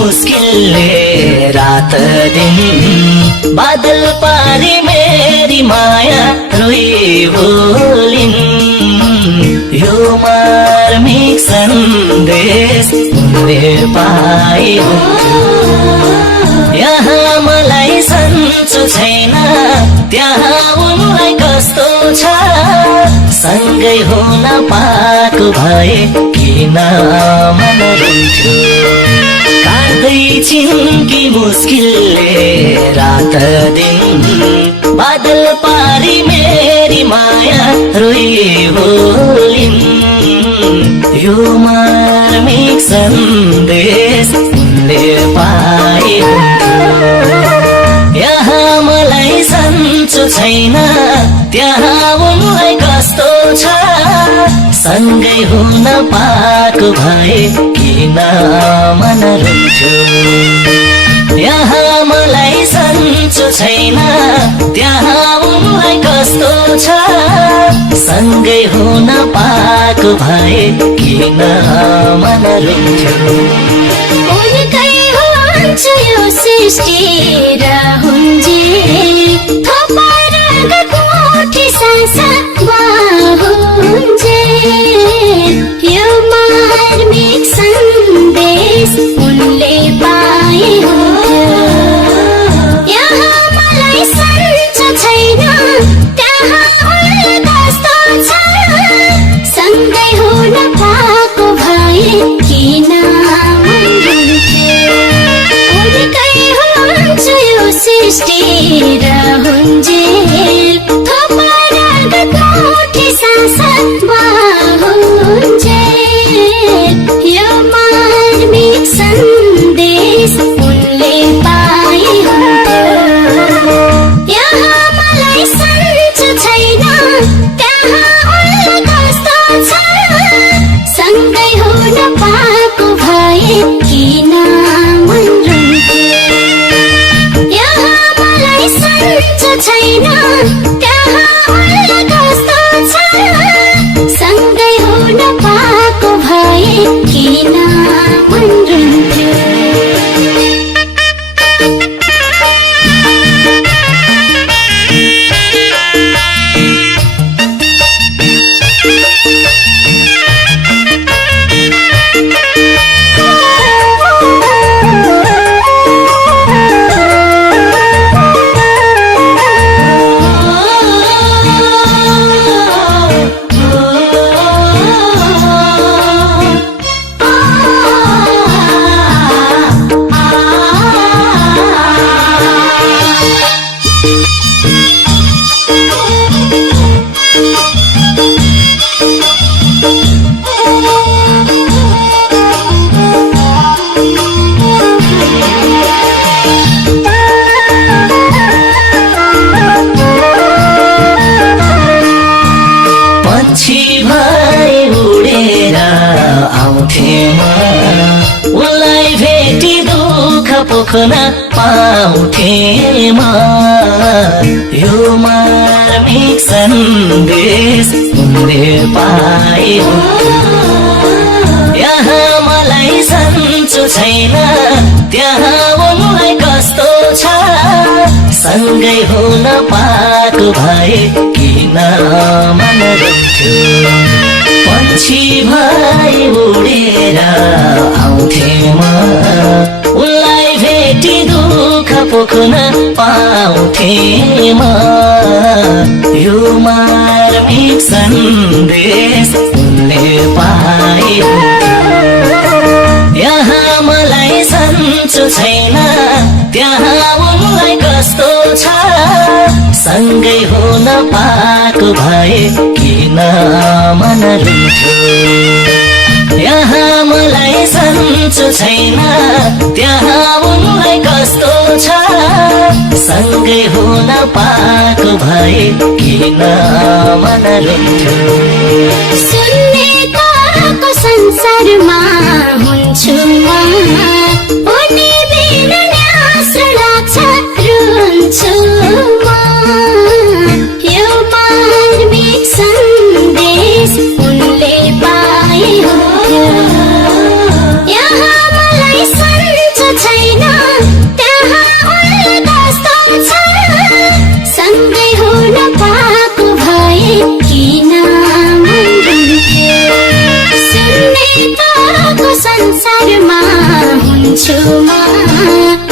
मुस्किलले रात दिन बादल पारी मेरी माया रोई बोलिन् यो मार्मिक सन्देश उनले पाए यहाँ मलाई सन्चो छैन त्यहाँ उनलाई कस्तो छ सँगै हुन पाएको भए किन मन रुन्थ्यो काट्दैछिन् कि मुस्किलले रात दिन बादल पारी मेरी माया रोई बोलिन् यो मार्मिक सन्देश उनले पाए यहाँ मलाई सन्चो छैन त्यहाँ उनलाई कस्तो छ सँगै हुन पाएको भए किन मन रुन्थ्यो यहाँ मलाई सन्चो छैन त्यहाँ उनलाई कस्तो छ सँगै हुन पाएको भए किन मन रुन्थ्यो उनकै हुन्छ यो सृष्टि र हुन्जे थपाएर गठमुठी संसारमा हुन्जे यो मार्मिक सन्देश उनले पाए यहाँ मलाई सन्चो छैन त्यहाँ उनले कस्तो छ सँगै हुन पाएको भए किन मन रुन्थ्यो उनकै हुन्छ यो सृष्टि र हुन्जेल थपाएर गठमुठी संसारमा हुन्जेल यो मार्मिक सन्देश उनले पाए यहाँ मलाई सन्चो छैन त्यहाँ उनलाई कस्तो छ सँगै हुन पाएको भए किन मन रुन्थ्यो यहाँ मलाई सन्चो छैन त्यहाँ उनलाई कस्तो छ सँगै हुन पाएको भए किन मन रुन्थ्यो उनलाई भेटी दुःख पोख्न पाउँथेमा यो मार्मिक सन्देश उनले पाए यहाँ मलाई सन्चो छैन त्यहाँ उनलाई कस्तो छ सँगै हुन पाएको भए किन मन रुन्थ्यो पक्षी भई उडेर आउँथे म उनलाई भेटी दुःख पोख्न पाउँथे म सन्देश उनले पाए यहाँ मलाई सन्चो छैन त्यहाँ उनलाई कस्तो छ सँगै हुन पाएको भए किन मन रुन्थ्यो यहाँ मलाई सन्चो छैन त्यहाँ उनलाई कस्तो छ सँगै हुन पाएको भए किन मन रुन्थ्यो सुन्नेको संसारमा हुन्छु म उनी बिना न्यास लाग्छ रुन्छु म यो मार्मिक सन्देश उनले पाए हो यहाँ मलाई सन्चो छैन त्यहाँ उनलाई कस्तो छ सँगै हुन पाएको भए किन मन रुन्थ्यो सुन्ने तको संसारमा हुन्छु म